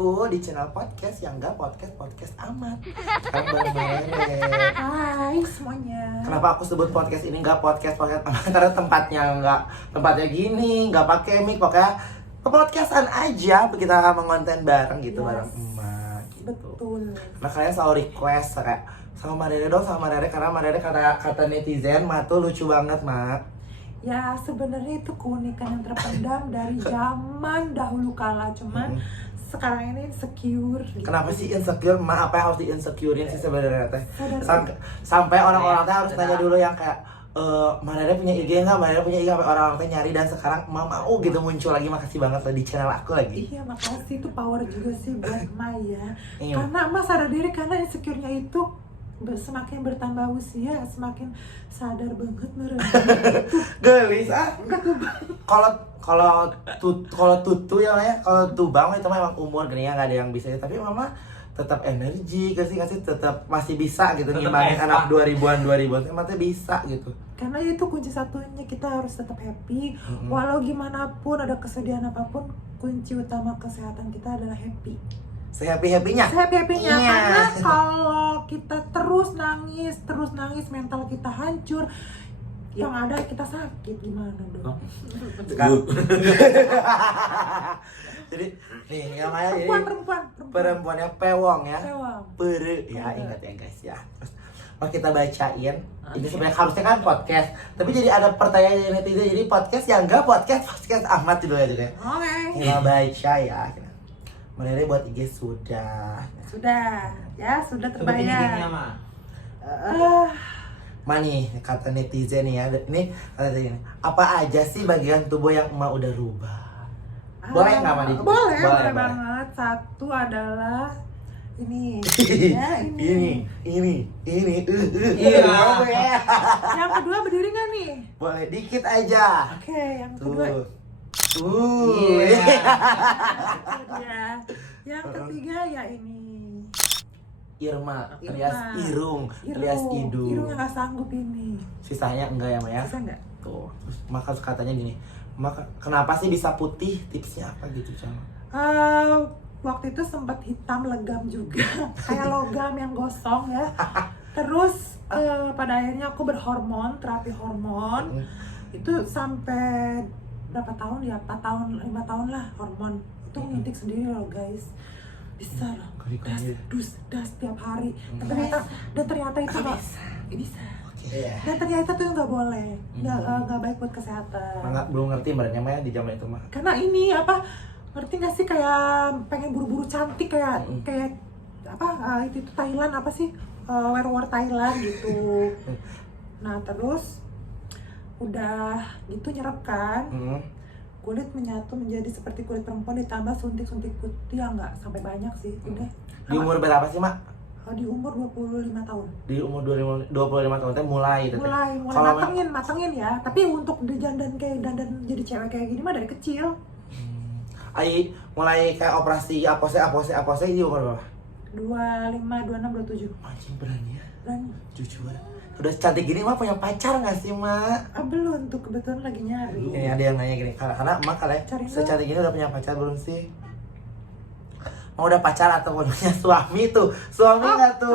aku di channel podcast yang enggak podcast amat. Sekarang bareng Rere. Hai semuanya. Kenapa aku sebut podcast ini enggak podcast amat? Karena tempatnya gini, enggak pakai mic, pokoknya podcastan aja. Kita mengonten bareng gitu, bareng emak. Gitu. Betul. Makanya selalu request kayak sama Rere dong, sama Rere, karena Rere kata netizen mah tuh lucu banget, Mak. Ya sebenarnya itu keunikan yang terpendam dari zaman dahulu kala, cuman sekarang ini insecure. Kenapa sih insecure? Apa yang harus di insecurein sih sebenarnya teh? Sadar. Sampai orang-orang teh harus tanya dulu yang kayak Marere punya IG nggak? Marere punya IG, sampai orang-orang teh nyari, dan sekarang mau gitu muncul lagi. Makasih banget loh di channel aku lagi. Iya makasih, itu power juga sih buat Maya. Iya. Karena Mas sadar diri, karena insecure-nya itu semakin bertambah usia semakin sadar banget merendah. Gelis kalau tutu ya Maya, kalau tubang itu memang umur gini ya, nggak ada yang bisa, tapi mama tetap energi, kasih tetap masih bisa gitu ngimbangin anak 2000-an masih bisa gitu. Karena itu kunci satunya, kita harus tetap happy. Walau gimana pun, ada kesedihan apapun, kunci utama kesehatan kita adalah happy. Sehappy-happynya? Sehappy-happynya, Iya. karena kalau kita terus nangis, mental kita hancur, yang ada kita sakit, gimana dong? Jadi nih ya Maya, jadi perempuan perempuannya pewong ya, Pewong. pere ya, ingat ya guys ya. Terus mau kita bacain, ini sebenarnya harusnya kan podcast, tapi jadi ada pertanyaan dari netizen, jadi podcast yang enggak podcast amat judulnya juga. Oke. Kita baca ya. Mereka buat IG sudah terbayar. Mani kata netizen nih ya, ini kata netizen, apa aja sih bagian tubuh yang emak udah rubah? Boleh nggak Mani? Boleh banget. Satu adalah ini. Ya, ini. Iya. Yang kedua berdiri nggak nih? Boleh dikit aja. Oke, yang kedua. Ya. Yang ketiga ya ini. Irma, alias Irung, alias Idung. Irung yang nggak sanggup ini. Sisanya enggak ya Maya? Bisa nggak? Tuh, terus maka katanya gini, maka kenapa sih bisa putih? Tipsnya apa gitu sama? Waktu itu sempat hitam legam juga, kayak logam yang gosong ya. Terus pada akhirnya aku berhormon, terapi hormon. Itu sampai berapa tahun ya? 4 tahun, 5 tahun lah hormon. Itu nyuntik sendiri loh guys. Bisa loh. Das tiap hari. Dan ternyata itu nggak bisa. Dan ternyata tuh nggak boleh, nggak baik buat kesehatan. Belum ngerti sebenarnya Maya di zaman itu mah. Karena ini apa? Ngerti nggak sih, kayak pengen buru-buru cantik, kayak apa? Itu Thailand apa sih? Wear Thailand gitu. Nah terus udah gitu nyerap kan, kulit menyatu menjadi seperti kulit perempuan, ditambah suntik-suntik putih yang nggak sampai banyak sih. Udah. Di umur berapa sih Mak? Di umur 25 tahun. Di umur 25 tahun teh mulai itu. Mulai matengin ya. Tapi untuk dandan jadi cewek kayak gini mah dari kecil. Mulai kayak operasi apose di umur berapa? 25, 26, 27. Anjing berani ya? Berani. Jujur. Udah cantik gini Mak punya pacar nggak sih Mak? Belum, tuh kebetulan lagi nyari. Ini ada yang nanya gini, karena Mak kalian secantik gini udah punya pacar belum sih? Mau udah pacar atau mau punya suami tuh? Suami nggak tuh?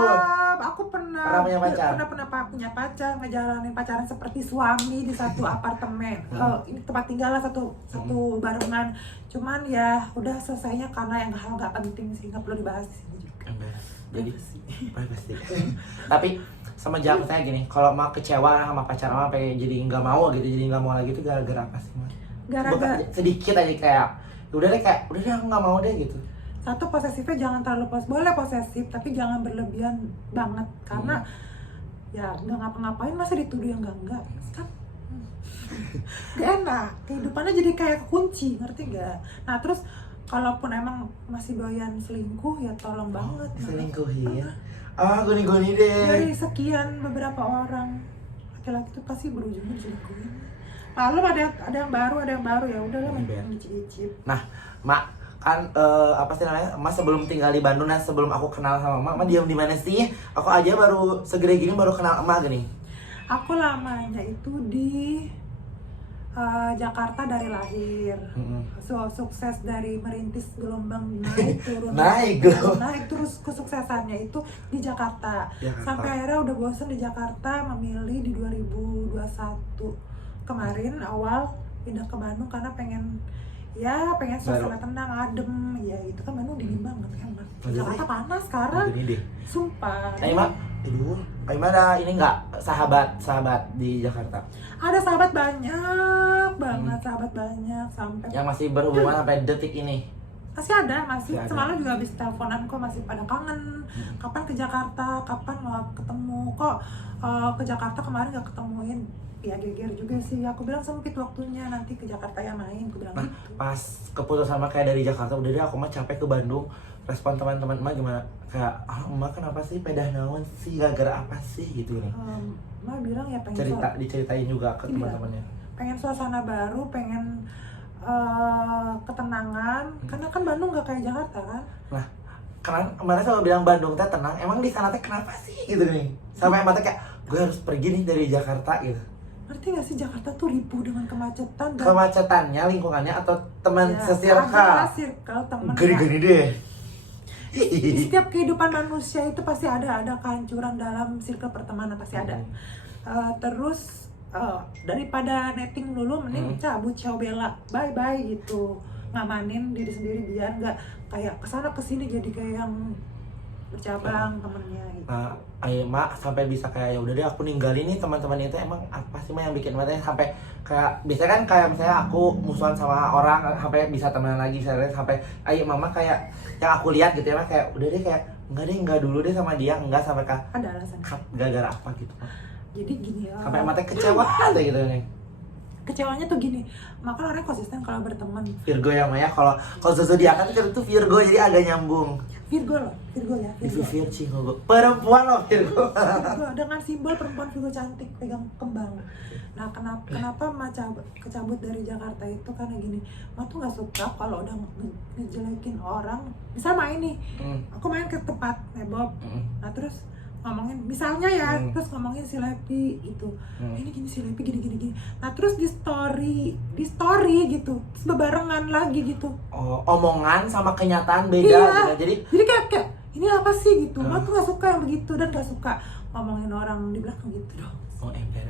Aku pernah punya pacar? Pernah punya pacar, ngejalanin pacaran seperti suami di satu apartemen. Ini tempat tinggal lah, satu barengan. Cuman ya udah selesainya karena yang hal nggak penting sih, nggak perlu dibahas di sini juga. Jadi privacy. Tapi sama jam saya gini, kalau mau kecewa sama pacar sama pengen jadi nggak mau lagi itu gara-gara apa sih Mas? Gara-gara sedikit aja kayak udah deh aku nggak mau deh gitu. Satu, posesifnya jangan terlalu boleh posesif tapi jangan berlebihan banget, karena ya nggak ngapa-ngapain masa dituduh yang enggak kan. Gak enak, kehidupannya jadi kayak kunci, ngerti gak? Nah terus kalaupun emang masih doyan selingkuh ya tolong banget. Selingkuhin? Goni-goni deh. Dari sekian beberapa orang laki-laki itu pasti berujungnya diselingkuhin. Lalu ada yang baru ya udahlah mencicip. Nah, Mak kan apa sih namanya? Mas sebelum tinggal di Bandung dan sebelum aku kenal sama Mak diam di mana sih? Aku aja baru segede gini baru kenal Emak gini. Aku lamanya itu di Jakarta dari lahir. Sukses dari merintis gelombang naik turun naik terus kesuksesannya itu di Jakarta. Sampai akhirnya udah bosen di Jakarta, memilih di 2021 kemarin awal pindah ke Bandung karena pengen suasana tenang, adem ya. Itu kan Bandung dingin banget kan. Jakarta panas sekarang. Sumpah. Gimana ini nggak sahabat di Jakarta? Ada sahabat banyak banget, sahabat banyak sampai yang masih berhubungan sampai detik ini. Masih ada. Semalam juga habis teleponan kok, masih pada kangen. Kapan ke Jakarta? Kapan mau ketemu? Kok ke Jakarta kemarin nggak ketemuin? Ya geger juga sih. Aku bilang sempit waktunya, nanti ke Jakarta ya main. Aku bilang gitu. Pas keputusan mah kayak dari Jakarta, udah deh aku mah capek ke Bandung. Respon teman-teman mah gimana? Kayak, emak kenapa sih pedah naon sih? Gara-gara apa sih gitu nih? Emak bilang ya pengen diceritain juga ke teman-temannya. Pengen suasana baru, pengen ketenangan. Karena kan Bandung nggak kayak Jakarta kan? Nah, kemarin selalu bilang Bandung teh tenang. Emang di sana teh kenapa sih gitu nih? Sampai emak teh kayak, gue harus pergi nih dari Jakarta gitu. Ngerti gak sih Jakarta tuh ribu dengan kemacetan dan kemacetannya, lingkungannya, atau teman circle teman gini deh. Di setiap kehidupan manusia itu pasti ada kehancuran dalam circle pertemanan, pasti ada. Terus daripada netting dulu, mending cabut, ciao bella, bye bye gitu, ngamanin diri sendiri biar nggak kayak kesana kesini jadi kayak yang bercabang temennya gitu. Mak sampai bisa kayak ya udah deh aku ninggalin nih teman-teman itu. Emang apa sih yang bikin matanya sampai kayak biasanya kan kayak misalnya aku musuhan sama orang sampai bisa temenan lagi sampai mama kayak yang aku lihat gitu ya mah kayak udah deh kayak enggak dulu deh sama dia, enggak sampai ada alasan gara-gara apa gitu. Jadi gini ya, sampai matanya kecewa aja gitu nih. Kecewanya tuh gini, maka orangnya konsisten kalau berteman. Virgo ya Maya, kalau zodiakan itu Virgo, jadi agak nyambung. Virgo ya. Virgo. Perempuan loh Virgo. Dengan simbol perempuan Virgo cantik pegang kembang. Nah kenapa Ma kecabut dari Jakarta itu karena gini, Ma tuh nggak suka kalau udah ngejelekin orang. Misal main nih, aku main ke tempat Bob, nah terus ngomongin misalnya ya, terus ngomongin si Lepi gitu, ini gini si Lepi gini, nah terus di story gitu, terus bebarengan lagi gitu. Omongan sama kenyataan beda gitu. Jadi kayak ini apa sih gitu. Ma tuh nggak suka yang begitu dan nggak suka ngomongin orang di belakang gitu dong. Ember.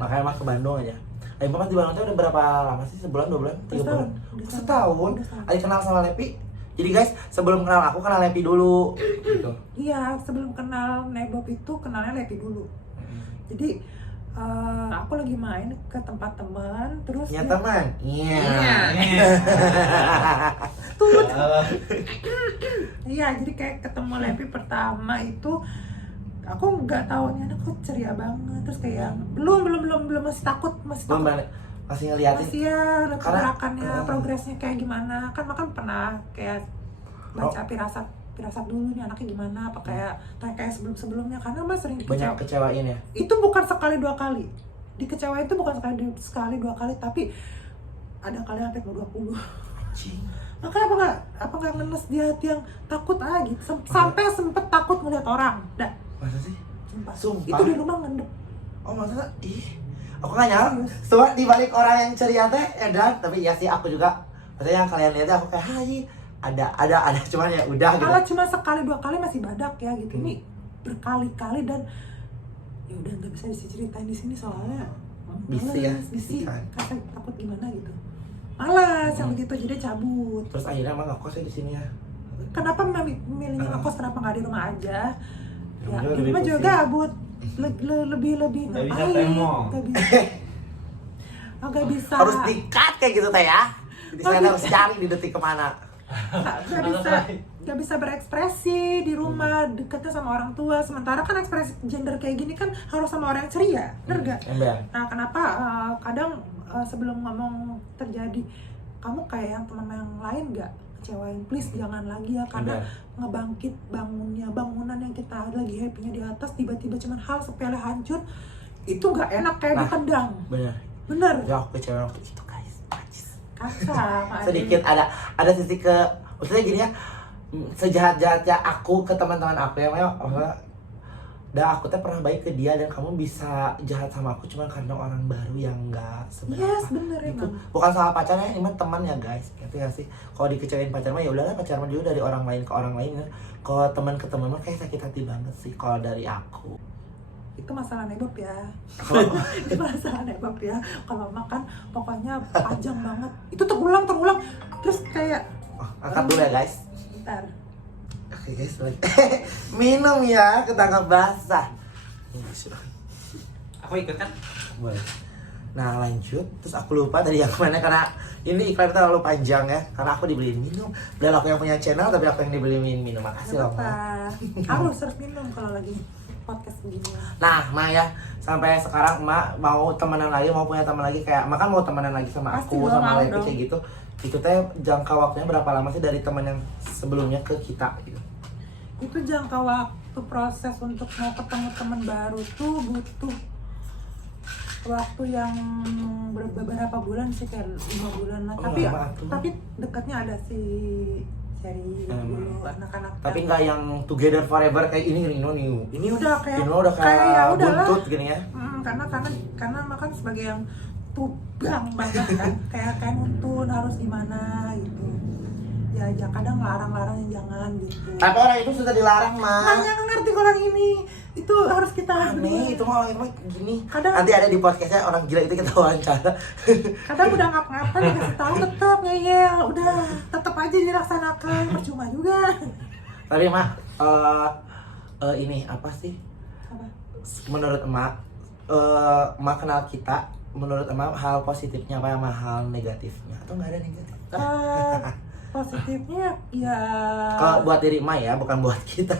Makanya Mas ke Bandung aja. Mas di Bandung tuh udah berapa lama sih? Sebulan, 2 bulan, 3 bulan? Setahun. Ayo kenal sama Lepi. Jadi guys, sebelum kenal aku kenal Lepi dulu gitu. Iya, sebelum kenal Nebob itu kenalnya Lepi dulu. Jadi aku lagi main ke tempat teman, terus ya teman. Iya. Iya, jadi kayak ketemu Lepi pertama itu aku nggak tahu nih anak kok ceria banget, terus kayak belum masih takut. Masih ngeliatin ya pergerakannya, progresnya kayak gimana. Kan makan pernah kayak baca pirasat dulu nih anaknya gimana, apa kayak sebelumnya, karena Mas sering banyak kecewain ya. Itu bukan sekali 2 kali. Dikecewain itu bukan sekali 2 kali, tapi ada kali sampai 20. Makanya apa nggak ngenes di hati yang takut gitu. Sampai sempet takut ngeliat orang. Dah. Masa sih? Sumpah. Itu di rumah ngendep. Masa? Aku nggak nyala. Soalnya dibalik orang yang ceria teh edan, tapi ya sih aku juga. Maksudnya yang kalian lihat aku kayak ada cuman ya udah gitu. Kalau cuma sekali 2 kali masih badak ya gitu. Ini berkali-kali dan ya udah nggak bisa diceritain di sini soalnya. Bisi kan. Takut gimana gitu. Malas yang begitu, jadi cabut. Terus akhirnya emang ngekos ya di sini ya. Kenapa milihnya ngekos, kenapa nggak di rumah aja? Ya, di rumah juga gabut. Lebih ngapain? Nggak bisa. Harus di-cut kayak gitu teh ya. Jadi saya harus cari di detik kemana. Nggak bisa berekspresi di rumah, dekatnya sama orang tua. Sementara kan ekspresi gender kayak gini kan harus sama orang yang ceria, bener gak? Nah kenapa kadang sebelum ngomong terjadi, kamu kayak yang teman yang lain gak? Kecewain, please jangan lagi ya, karena ngebangkit bangunan yang kita lagi happy-nya di atas, tiba-tiba cuman hal sepele hancur, itu nggak enak kayak ditendang. Bener. Ya aku kecewa waktu itu guys. Kasar. Sedikit ada sisi maksudnya gini ya, sejahat-jahatnya aku ke teman-teman aku ya, dan aku teh pernah baik ke dia dan kamu bisa jahat sama aku cuma karena orang baru yang nggak seberapa. Yes, bener Gitu. emang. Bukan salah pacarnya, ini mah teman ya guys. Ngerti gak sih? Kalau dikecewain pacar mah ya udahlah, pacar mah dulu dari orang lain ke orang lain ya. Kalau teman ke teman mah kayak sakit hati banget sih kalau dari aku. Itu masalah nebab ya. Kalau Itu masalah nebab ya. Kalau makan pokoknya panjang banget. Itu terulang terus kayak angkat dulu ya guys. bentar. Oke guys, balik. Minum ya, ketangkap basah. Aku ikut kan? Boleh. Nah lanjut, terus aku lupa tadi yang mana karena ini iklan terlalu panjang ya. Karena aku dibeliin minum. Dan aku yang punya channel tapi aku yang dibeliin minum. Makasih loh. Ma. Harus minum kalau lagi podcast begini. Nah, Ma ya, sampai sekarang Ma mau temenan lagi, mau punya teman lagi kayak Ma kan mau temenan lagi sama Pasti aku, dong, sama mau Levi dong. kayak gitu. Itu teh jangka waktunya berapa lama sih dari teman yang sebelumnya ke kita gitu? Itu jangka waktu proses untuk mau ketemu teman baru tuh butuh waktu yang beberapa bulan sih, kayak 5 bulan lah. Oh, tapi lama tuh. tapi dekatnya ada si Sherry dulu, anak-anak. Tapi nggak yang together forever kayak ini gini, nih. Ini udah kayak Udah kayak ya udahlah. buntut gini ya. Karena makan sebagai yang tubang banget kan, kayak nuntun harus gimana gitu. Ya kadang larang-larang yang jangan gitu. Tapi orang itu sudah dilarang, Ma. Makanya nggak ngerti kalau yang ini itu harus kita Aneh, itu mah orang itu mah gini. Kadang- Nanti ada di podcastnya orang gila itu kita wawancara. kadang udah ngapa-ngapa dikasih tahu tetep ngeyel, udah tetep aja dilaksanakan, percuma juga. Tapi Ma, ini apa sih? Apa? Menurut Emak, Emak kenal kita, menurut Emak hal positifnya apa sama hal negatifnya? Atau nggak ada negatif? Positifnya ya Kalau buat diri Emak ya, bukan buat kita.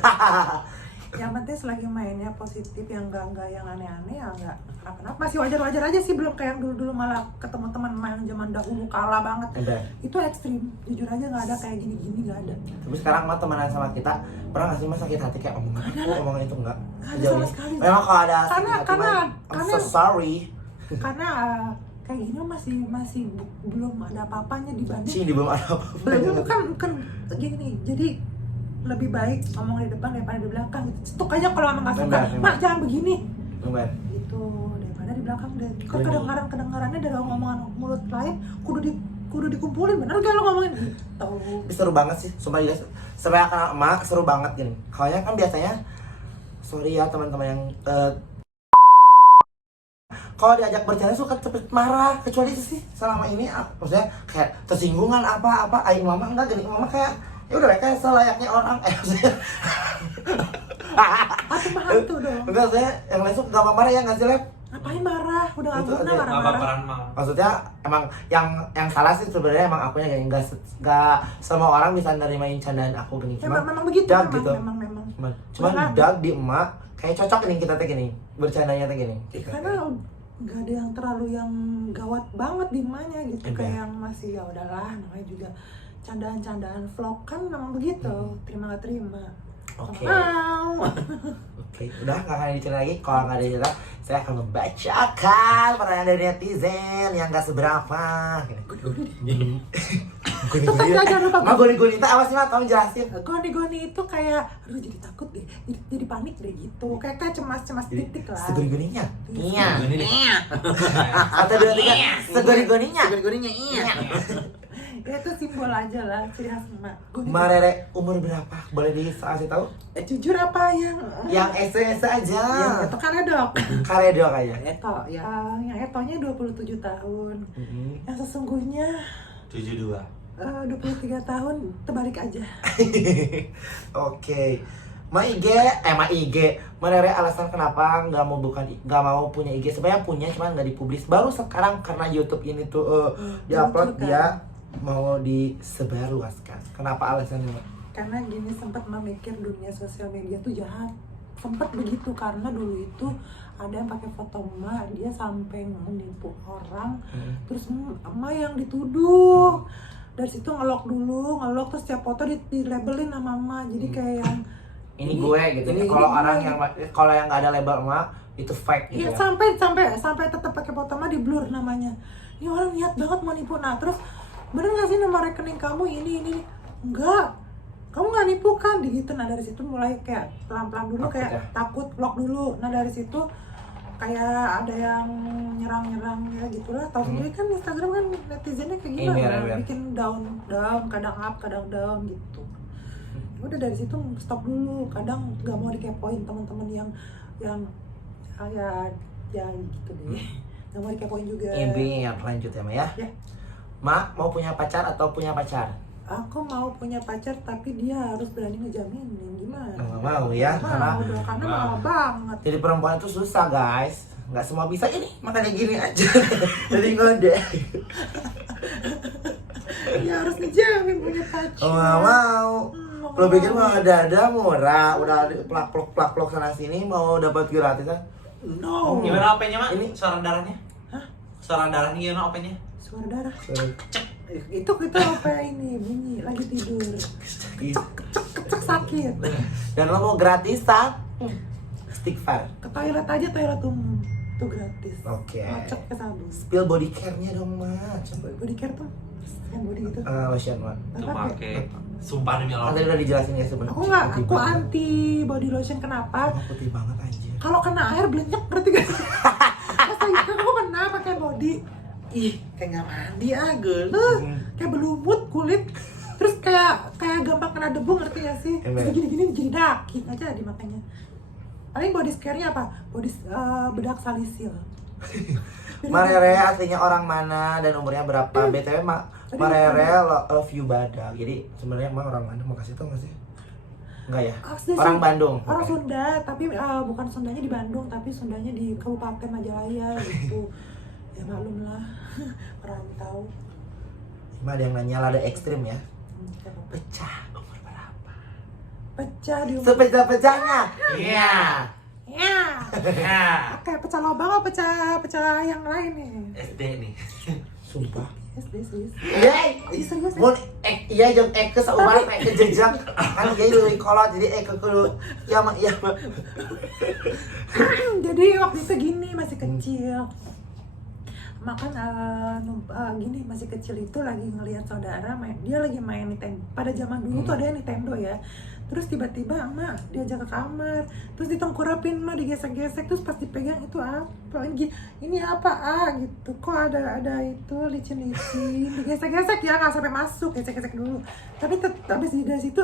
yang penting selagi mainnya positif, yang enggak yang aneh-aneh, ya enggak kenapa-napa, masih wajar-wajar aja sih, belum kayak yang dulu malah ketemu teman main zaman dahulu kala banget. Udah. Itu ekstrim, jujur aja nggak ada kayak gini-gini, nggak ada. Tapi sekarang Emak temenan sama kita, pernah nggak sih Mas sakit hati kayak omongan aku, omongan itu enggak? Nggak ada Sejauh sama ini. sekali. Memang kalau ada sakit Karena- hati, karena- Mah, I'm so sorry. Karena kayak gini masih belum ada apa-apanya dibanding Cing, di belum ada apa-apa. belum kan gini, jadi lebih baik ngomong di depan daripada di belakang. Stuk aja kalau emang nggak suka, Benar. mak jangan begini Bener. gitu, daripada di belakang deh. Kalau Benar. kedengarannya dari omongan mulut lain, kudu dikumpulin, bener gak lo ngomongin gitu. Tapi seru banget sih, sumpah guys. Sebenarnya kenal Emak seru banget gini. Kalau kan biasanya, sorry ya teman-teman yang kalau diajak bercanda suka cepet marah, kecuali itu sih selama ini maksudnya kayak tersinggungan apa aing mama enggak gini, mama kayak ya udah kayak selayaknya orang maksudnya Aku mah hantu dong. enggak, saya yang lain tuh gak marah ya nggak sih Lep? Ngapain marah? Udah gak Itu guna aja. Apa marah-marah. peran mang? Maksudnya emang yang salah sih sebenarnya emang akunya kayak nggak semua orang bisa nerimain candaan aku gini, Ya, cuma memang begitu, dag memang, gitu. memang. Cuman Benar. dag di emak kayak cocok nih kita teh gini bercandanya teh gini. Karena nggak ada yang terlalu yang gawat banget di emaknya gitu, Iya. kayak yang masih ya udahlah, namanya juga candaan-candaan vlog kan memang begitu, terima nggak terima. Oke. Mau. Oke, udah nggak akan dicari lagi. Kalau nggak ada cerita, saya akan membacakan pertanyaan dari netizen yang nggak seberapa. Goni-goni. Tetap aja lupa. Mak goni-goni itu apa sih Mak? Kamu jelasin. Goni-goni itu kayak, aduh jadi takut deh, jadi panik deh gitu, kayak cemas-cemas titik lah. Segoni-goninya. Iya. Goni nih. Atau dua tiga. Segoni-goninya. Goni-goninya iya. Ya itu simbol aja lah, ciri khas emak. Goni. Mbak Rere umur berapa? Boleh dikasih tahu? Jujur apa yang Yang ese aja. yang itu kan ada Karedok aja. Eto ya, yang etonya 27 tahun, yang sesungguhnya 72. 23 tahun, terbalik aja. Oke. Ma IG, Rere alasan kenapa nggak mau punya IG. Sebenarnya punya, cuman nggak dipublis. Baru sekarang karena YouTube ini tuh diupload lucu kan? dia mau disebarluaskan. Kenapa alasannya? Ma? Karena gini, sempat memikir dunia sosial media tuh jahat, sempat begitu, karena dulu itu ada yang pakai foto emak, dia sampai menipu orang, terus emak yang dituduh. Dari situ ngelok terus setiap foto di labelin sama emak, jadi kayak yang Ini gue gitu. ini Kalau gue. orang yang nggak ada label emak itu fake gitu. Iya, Ya. sampai tetap pakai foto mah di blur namanya. Ini orang niat banget mau nipu. Nah, terus bener nggak sih nomor rekening kamu ini? Enggak. kamu nggak nipu kan gitu. Nah dari situ mulai kayak pelan-pelan dulu, Takut kayak ya? takut, blok dulu. Nah dari situ kayak ada yang nyerang-nyerang ya gitulah. Tahu sendiri kan Instagram kan netizennya kayak gimana, Iya. bikin down, kadang up, kadang down gitu. Udah dari situ stop dulu. Kadang nggak mau dikepoin teman-teman yang ya gitu deh. Nggak mau dikepoin juga. Intinya lanjut ya, Ma ya. Ya. Ma mau punya pacar atau punya pacar? Aku mau punya pacar tapi dia harus berani ngejaminin. Gimana? Nggak mau ya, karena Mau dong, karena mahal banget. jadi perempuan itu susah guys, nggak semua bisa ini, makanya gini aja. Jadi ngode. Ya harus ngejamin punya pacar. Oh, nggak mau. Nggak Lo pikir mau. mah ada murah, udah plak-plok sana sini mau dapat gratisan? No. Gimana OP-nya, Mak? Ini- Suara darahnya? Hah? Suara darahnya gimana OP-nya? Suara darah. Itu apa ini bunyi lagi tidur. Kecek sakit. Dan lo mau gratisan? Istighfar. Ke toilet aja, toilet umum. Itu gratis. Oke. Ngocek ke sabun. Spill body care-nya dong, Ma. Body care tuh yang body itu. Lotion, Ma. Tuh Apa, pakai. Sumpah demi Kan Allah. tadi udah dijelasin ya sebenarnya. Aku anti body lotion. Kenapa? Oh, putih banget anjir. Kalau kena air belenyek, ngerti gak sih? Pas lagi kan aku pernah pakai body. Ih, kayak nggak mandi geluh. Kayak berlumut kulit. Terus kayak gampang kena debu, ngerti gak sih? Emang. Terus gini-gini jadi daki aja dimakanya. Paling body scare-nya apa? Bedak salisil. Marere aslinya orang mana dan umurnya berapa? BTW Marere love you badak. Jadi sebenarnya emang orang mana? Mau kasih tau nggak sih? Enggak ya? Asli Orang sih. Bandung. Orang Oke. Sunda, tapi bukan Sundanya di Bandung, tapi Sundanya di Kabupaten Majalaya gitu. Ya maklum lah, perantau. Cuma ada yang nanya lada ekstrim ya. Siapa? Pecah umur berapa? Pecah di umur. Sepecah-pecahnya. Iya. Ya. Ya. Kayak pecah lubang atau pecah yang lain nih? SD nih. Sumpah. Serius. Iya, Serius, ya? mun iya jeung ke sauman ke jejak kan jadi leuwih kolot jadi ke kudu ya mah iya mah. Jadi waktu itu gini, masih kecil. Makan gini, masih kecil itu lagi ngelihat saudara dia lagi main Nintendo. Pada zaman dulu tuh ada yang Nintendo ya. Terus tiba-tiba emak diajak ke kamar, terus ditengkurapin, emak digesek-gesek, terus pas dipegang itu apa? Ini apa gitu? Kok ada itu licin-licin, digesek-gesek ya, nggak sampai masuk, gesek-gesek dulu. Tapi habis dari situ,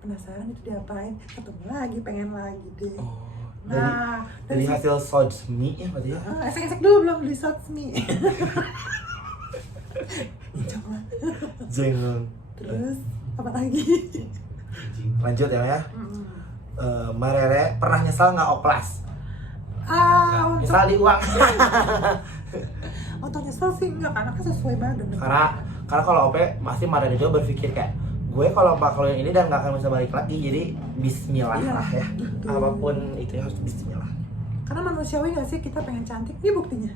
penasaran itu diapain? Ketemu lagi, pengen lagi deh. Oh, Nah, dari dari hasil sojmi ya berarti ya. esek-esek dulu belum beli sotsmi. Coba. Jangan. Terus apa lagi? Lanjut ya. Marere pernah nyesal nggak oplas? Untuk Nyesal di uang. nyesel sih enggak, karena kan sesuai badan. karena kalau OP pasti Marere juga berpikir kayak gue kalau bakal ini dan nggak akan bisa balik lagi, jadi Bismillah Iya, lah ya. gitu. Apapun itu harus Bismillah. Karena manusiawi nggak sih kita pengen cantik? Ini buktinya.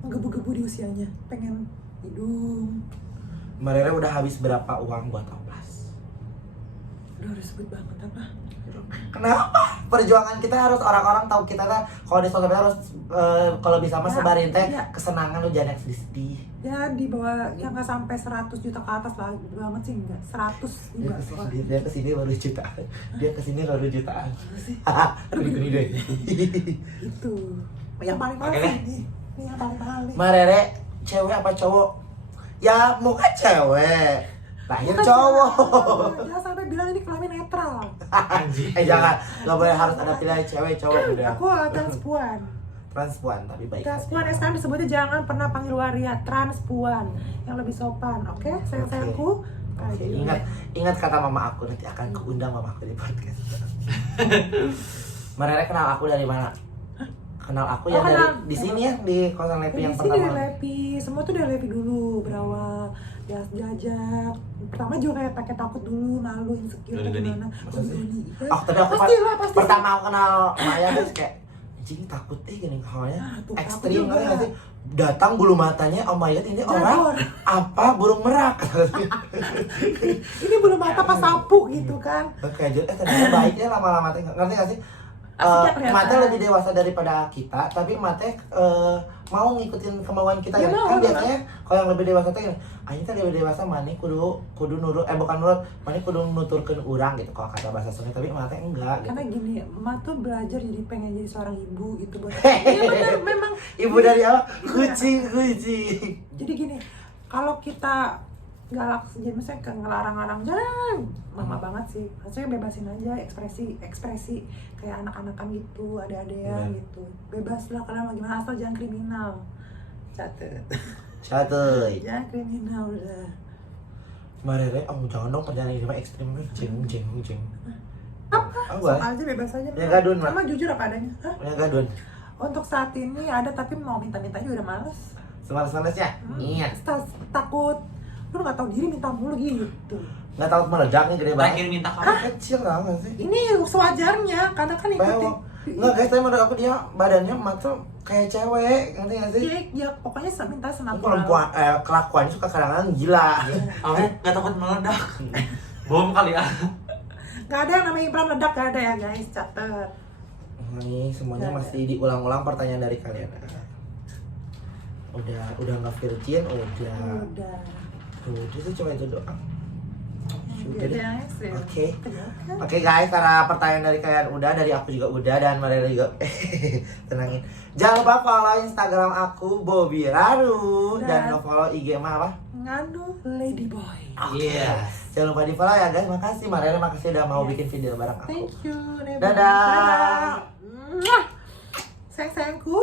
Menggebu-gebu di usianya, pengen hidung. Marere udah habis berapa uang buat oplas? Udah harus sebut banget apa? Kenapa? Perjuangan kita harus orang-orang tahu kita kan kalau di sosial media harus kalau bisa mah Ya, sebarin teh ya. kesenangan lu jangan sedih. Ya di bawah, ya nggak sampai 100 juta ke atas lah, banget sih enggak. 100 enggak. Wah, Dia kesini baru jutaan. Dia kesini baru jutaan. apa sih? Ini deh. Itu. Yang paling mahal Oke deh. sih ini. Ini yang paling mahal nih. Marere cewek apa cowok? Ya muka cewek. Lahir Bukan cowok. Jangan sampai bilang ini kelamin netral. Anjing. Jangan, nggak boleh harus ada pilihan cewek cowok udah. Aku transpuan. Transpuan tapi baik. Transpuan sekarang disebutnya jangan pernah panggil waria, transpuan yang lebih sopan, oke? Sayang-sayangku. Oke, ingat kata mama aku, nanti akan kuundang mama aku di podcast. Marere kenal aku dari mana? Kenal aku ya Oh, dari kenal. di sini ya, di kosan Lepi Dari yang sini dari pertama. Lepi, semua tuh dari Lepi dulu berawal. Ya jajak. Pertama juga kayak pakai takut dulu, malu, insecure atau Doni-doni. gimana. Masa sih? Doni-doni. Oh, tapi aku Pastilah, pasti. pertama aku kenal Maya guys kayak anjing takut gini halnya Ah, tuh, ekstrim aku kali juga. nggak sih, datang bulu matanya oh my god ini orang Jago. apa burung merak. Ini belum mata pas sapu gitu kan. Kayak ternyata baiknya lama-lama teh ngerti gak sih Asik ya kelihatan. Mate lebih dewasa daripada kita, tapi Mate mau ngikutin kemauan kita Ya, ya. mau, Kan mau. biasanya kalau yang lebih dewasa teh aing teh lebih dewasa mani kudu nurut bukan nurut, mani kudu nuturkeun urang gitu kalau kata bahasa Sunda, tapi Mate enggak gitu. Karena gini, emak tuh belajar jadi pengen jadi seorang ibu gitu buat. Iya benar, memang. Ibu dari apa? Iya. Kucing. Jadi gini, kalau kita galak, jadi misalnya kayak ngelarang-larang jangan, mama banget sih. Maksudnya bebasin aja ekspresi kayak anak-anakan gitu, ada-adean Bener. gitu. Bebas lah kalian mau gimana, asal jangan kriminal. Catet. Cateuy. Jangan kriminal udah. Marere, jangan dong perjalanan ini mah ekstrim jeng. Apa? Apa? Sok aja bebas aja. Ya, gadun, Mak. Sama jujur apa adanya. Hah? Ya gadun. Untuk saat ini ada, tapi mau minta-minta juga udah males. Semalas-malasnya. Iya. Takut lu nggak tahu diri minta mulu gitu. Nggak tahu meledak nih gede banget. Terakhir minta kamu. Kecil banget sih. Ini sewajarnya, karena kan ikutin. Bewok. Enggak guys, tapi menurut aku dia badannya mata kayak cewek, ngerti nggak sih? Ya pokoknya minta Ini senatural. perempuan, kelakuannya suka kadang-kadang gila. Kamu nggak takut meledak? Bom kali ya. Gak ada yang namanya implan meledak, gak ada ya guys, catet. Nih semuanya Nggak ada. masih diulang-ulang pertanyaan dari kalian. Udah nggak virgin, Udah. udah sih cuma itu doang. Udah deh. Udah sih. Oke. Kan? Oke guys, karena pertanyaan dari kalian udah, dari aku juga udah, dan Mariela juga tenangin. Jangan lupa follow Instagram aku Bobby Raru dan Dan- follow IG mah apa? Nganu Ladyboy. Iya. Jangan lupa di follow ya guys. Makasih Mariela, makasih udah mau bikin video bareng aku. Thank you. Neba. Dadah. Dadah. Mwah. Sayang-sayangku.